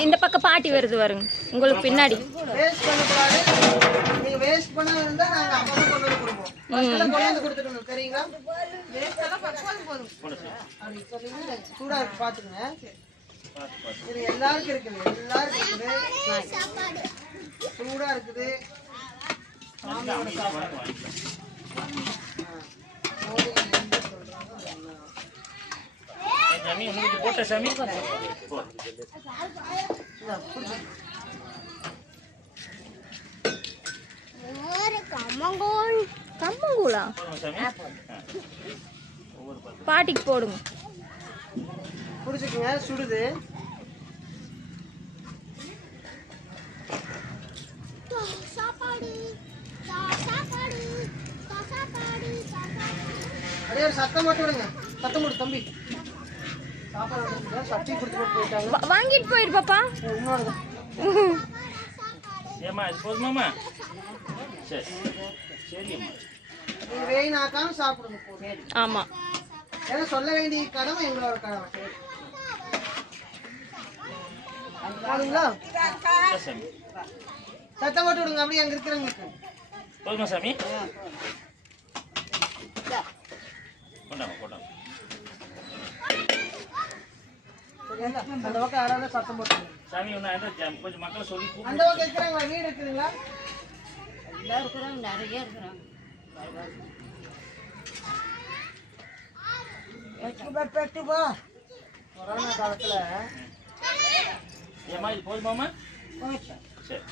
இந்த பக்கம் பாட்டி வருது வருங்க உங்களுக்கு பின்னாடி. வேஸ்ட் பண்ணக்கூடாது நீங்க வேஸ்ட் பண்ண இருந்தா சாமி உங்களுக்கு போட்ட சாமி. கம்மங்கூழா பார்த்து பாட்டிக்கு போடுங்க. பிடிச்சிக்கங்க சுடுது. அப்படியே ஒரு சத்தம் மட்டும் விடுங்க. சத்தம் போடு தம்பி. வாங்கிட்டு போயிரு பாப்பா. இது போதுமாம்மா? சரி. சரிம்மா ஆக்காம சாப்பிடுங்க போதும் ஆமா. ஏன்னா சொல்ல வேண்டிய கடமை எங்களோட கடமை. சத்தம் போட்டு விடுங்க அப்படியே அங்க இருக்கிறவங்களுக்கு. போதுமா சாமி? அந்த பக்கம் யாராவது சத்தம் போட்டு. சாமி ஒன்று அந்த கொஞ்சம் மக்களை சொல்லி அந்த பக்கம் இருக்கிறாங்களா வீடு இருக்குதுங்களா? கொரோனா காலத்துல ஏம்மா இது போதுமாம்மா? சரி.